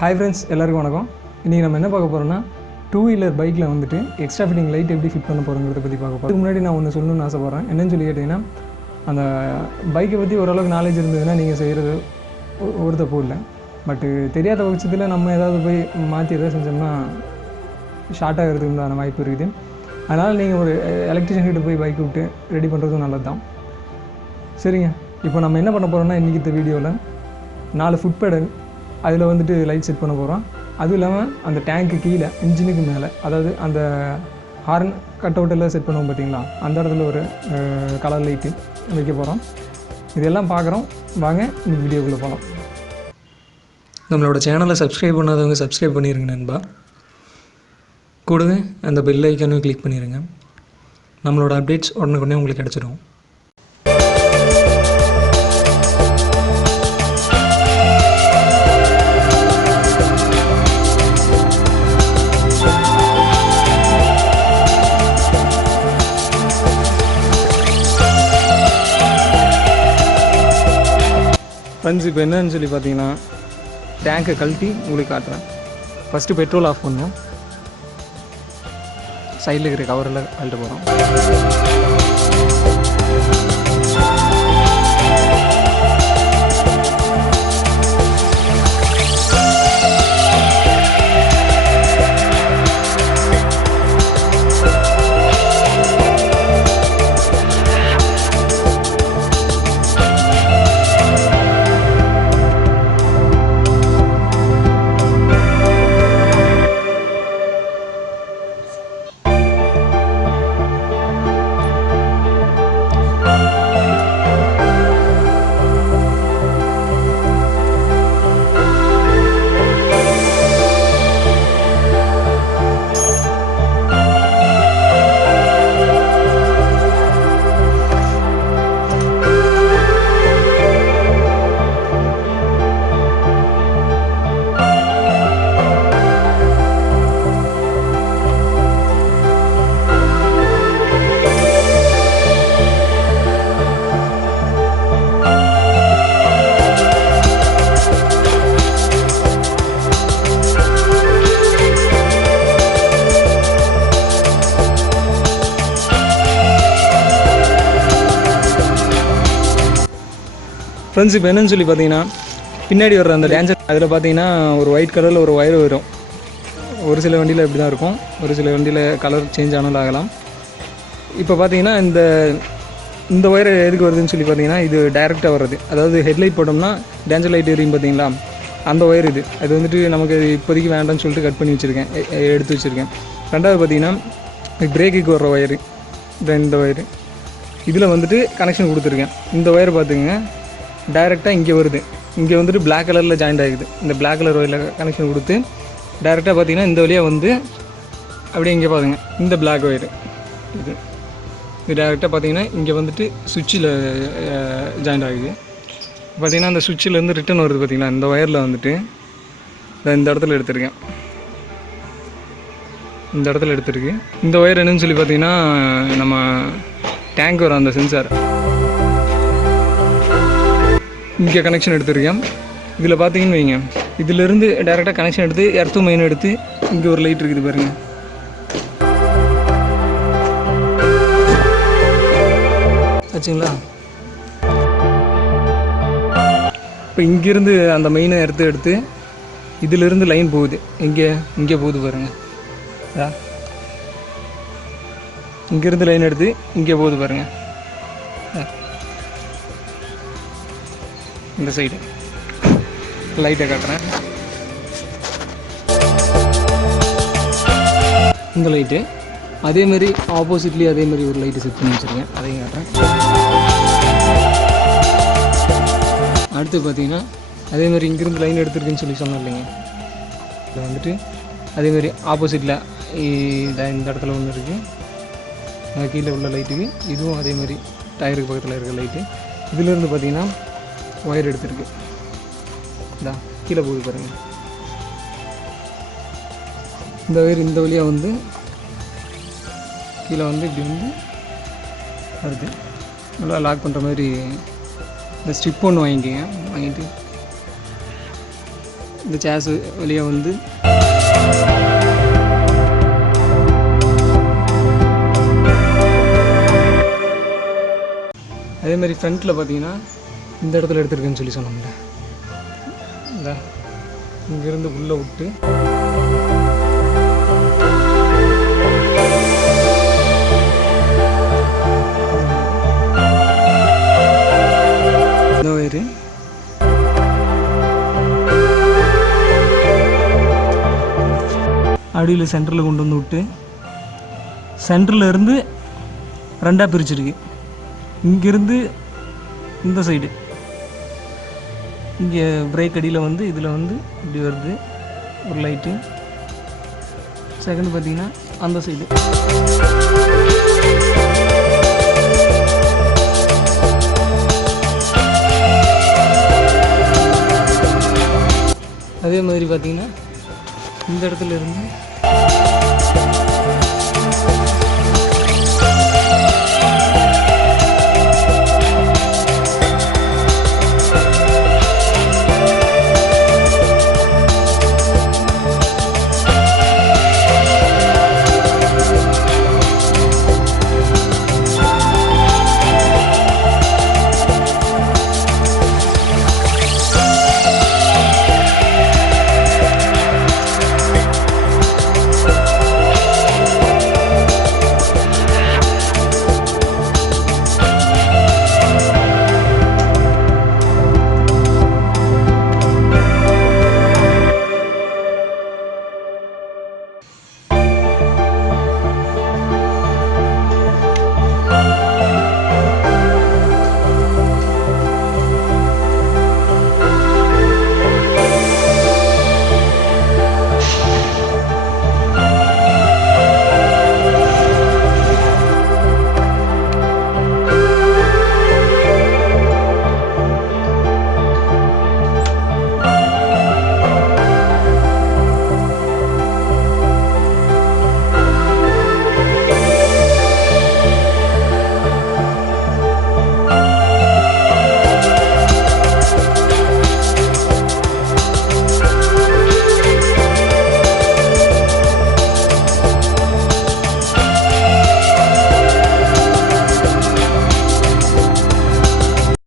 Hi friends, எல்லாருக்கும் வணக்கம். இன்றைக்கி நம்ம என்ன பார்க்க போகிறோம்னா, டூ வீலர் பைக்கில் வந்துட்டு எக்ஸ்ட்ரா ஃபிட்டிங் லைட் எப்படி ஃபிட் பண்ண போகிறோங்கிறத பற்றி பார்க்க போகிறோம். அதுக்கு முன்னாடி நான் ஒன்று சொல்லணும்னு ஆசைப்பட்றேன். என்னென்னு சொல்லி கேட்டிங்கன்னா, அந்த பைக்கை பற்றி ஓரளவுக்கு நாலேஜ் இருந்ததுன்னா நீங்கள் செய்கிறது ஒரு தப்பு இல்லை. பட்டு தெரியாத பட்சத்தில் நம்ம ஏதாவது போய் மாற்றி எதாவது செஞ்சோம்னா ஷார்ட் ஆகிறதுக்கு உண்டான வாய்ப்பு இருக்குது. அதனால் நீங்கள் ஒரு எலக்ட்ரிஷியன் கிட்ட போய் பைக் விட்டு ரெடி பண்ணுறதும் நல்லது தான். சரிங்க, இப்போ நம்ம என்ன பண்ண போகிறோம்னா, இன்றைக்கி இந்த வீடியோவில் 4 ஃபுட் பெடல் அதில் வந்துட்டு லைட் செட் பண்ண போகிறோம். அதுவும் இல்லாமல் அந்த டேங்க்கு கீழே இன்ஜினுக்கு மேலே, அதாவது அந்த ஹார்ன் கட் அவுட்டெல்லாம் செட் பண்ணுவோம் பார்த்தீங்களா, அந்த இடத்துல ஒரு கலர் லைட்டு வைக்க போகிறோம். இதெல்லாம் பார்க்குறோம். வாங்க இந்த வீடியோக்குள்ளே போகலாம். நம்மளோட சேனலை சப்ஸ்கிரைப் பண்ணாதவங்க சப்ஸ்கிரைப் பண்ணிடுங்க நண்பா. கூடவே அந்த பெல் ஐக்கானும் கிளிக் பண்ணிடுங்க. நம்மளோட அப்டேட்ஸ் உடனுக்குடனே உங்களுக்கு கிடச்சிடும். ஃப்ரெண்ட்ஸ், இப்போ என்னன்னு சொல்லி பார்த்தீங்கன்னா, டேங்கை கழட்டி உங்களுக்கு காட்டுறேன். ஃபஸ்ட்டு பெட்ரோல் ஆஃப் பண்ணணும். சைடில் இருக்கிற கவரில் கழட்ட போகிறோம். ஃப்ரெண்ட்ஸ், இப்போ என்னென்னு சொல்லி பார்த்தீங்கன்னா, பின்னாடி வர்ற அந்த டேஞ்சர் அதில் பார்த்தீங்கன்னா ஒரு ஒயிட் கலரில் ஒரு ஒயர் வரும். ஒரு சில வண்டியில் இப்படி தான் இருக்கும், ஒரு சில வண்டியில் கலர் சேஞ்ச் ஆனாலும் ஆகலாம். இப்போ பார்த்தீங்கன்னா இந்த ஒயர் எதுக்கு வருதுன்னு சொல்லி பார்த்தீங்கன்னா, இது டைரெக்டாக வர்றது. அதாவது ஹெட்லைட் போட்டோம்னா டேஞ்சர் லைட் எரியும் பார்த்தீங்களா, அந்த ஒயர் இது. அது வந்துட்டு நமக்கு இப்போதைக்கு வேண்டாம்னு சொல்லிட்டு கட் பண்ணி வச்சுருக்கேன், எடுத்து வச்சுருக்கேன். ரெண்டாவது பார்த்தீங்கன்னா, பிரேக்குக்கு வர்ற ஒயரு, இந்த ஒயரு இதில் வந்துட்டு கனெக்ஷன் கொடுத்துருக்கேன். இந்த ஒயர் பார்த்துங்க, டைரெக்டாக இங்கே வருது. இங்கே வந்துட்டு பிளாக் கலரில் ஜாயிண்ட் ஆகிடுது. இந்த பிளாக் கலர் ஒயரில் கனெக்ஷன் கொடுத்து டைரெக்டாக பார்த்தீங்கன்னா இந்த வழியாக வந்து அப்படியே இங்கே பாருங்க, இந்த பிளாக் ஒயரு இது டைரெக்டாக பார்த்தீங்கன்னா இங்கே வந்துட்டு சுவிட்சில் ஜாயிண்ட் ஆகுது. பார்த்தீங்கன்னா அந்த சுவிட்சிலேருந்து ரிட்டன் வருது பார்த்தீங்களா, இந்த ஒயரில் வந்துட்டு இந்த இடத்துல எடுத்துருக்கேன். இந்த இடத்துல எடுத்துருக்கு. இந்த ஒயர் என்னன்னு சொல்லி பார்த்தீங்கன்னா, நம்ம டேங்க் வர அந்த சென்சார் இங்கே கனெக்ஷன் எடுத்துருக்கேன். இதில் பார்த்தீங்கன்னு வைங்க, இதிலேருந்து டைரெக்டாக கனெக்ஷன் எடுத்து எர்த்து மெயின் எடுத்து இங்கே ஒரு லைட் இருக்குது பாருங்கள். ஆச்சுங்களா? இப்போ இங்கேருந்து அந்த மெயினை எடுத்து இதிலேருந்து லைன் போகுது. இங்கே போகுது பாருங்கள். இங்கேருந்து லைன் எடுத்து இங்கே போகுது பாருங்கள். இந்த சைடு லைட்டை காட்டுறேன். இந்த லைட்டு அதேமாரி ஆப்போசிட்லேயே அதேமாதிரி ஒரு லைட்டு செட் பண்ணி வச்சுருக்கேன், அதையும் காட்டுறேன். அடுத்து பார்த்தீங்கன்னா, அதேமாதிரி இங்கேருந்து லைன் எடுத்துருக்குன்னு சொல்லி சொன்னோம் இல்லைங்க, இதில் வந்துட்டு அதேமாதிரி ஆப்போசிட்டில் இந்த இடத்துல ஒன்று இருக்குது, கீழே உள்ள லைட்டுக்கு இதுவும் அதேமாதிரி டயருக்கு பக்கத்தில் இருக்கிற லைட்டு. இதிலேருந்து பார்த்தீங்கன்னா ஒயர் எடுத்துருக்கு, கீழே போகுது பாருங்கள். இந்த ஒயர் இந்த வழியாக வந்து கீழே வந்து இப்படி வந்து வருது. நல்லா லாக் பண்ணுற மாதிரி இந்த ஸ்ட்ரிப் ஒன்று வாங்கிக்கோங்க. வாங்கிட்டு இந்த சேஸ் வழியாக வந்து அதே மாதிரி ஃப்ரண்ட்டில் பார்த்தீங்கன்னா இந்த இடத்துல எடுத்துருக்கேன்னு சொல்லி சொன்னோம்ல, இந்த இங்கேருந்து உள்ளே விட்டு இந்த வயிறு அடியில் சென்டரில் கொண்டு வந்து விட்டு சென்டரில் இருந்து ரெண்டாக பிரிச்சிருக்கு. இங்கேருந்து இந்த சைடு இங்கே பிரேக் அடியில் வந்து இதில் வந்து இப்படி வருது ஒரு லைட்டு. செகண்ட் பார்த்திங்கன்னா அந்த சைடு அதே மாதிரி பார்த்திங்கன்னா இந்த இடத்துல இருந்து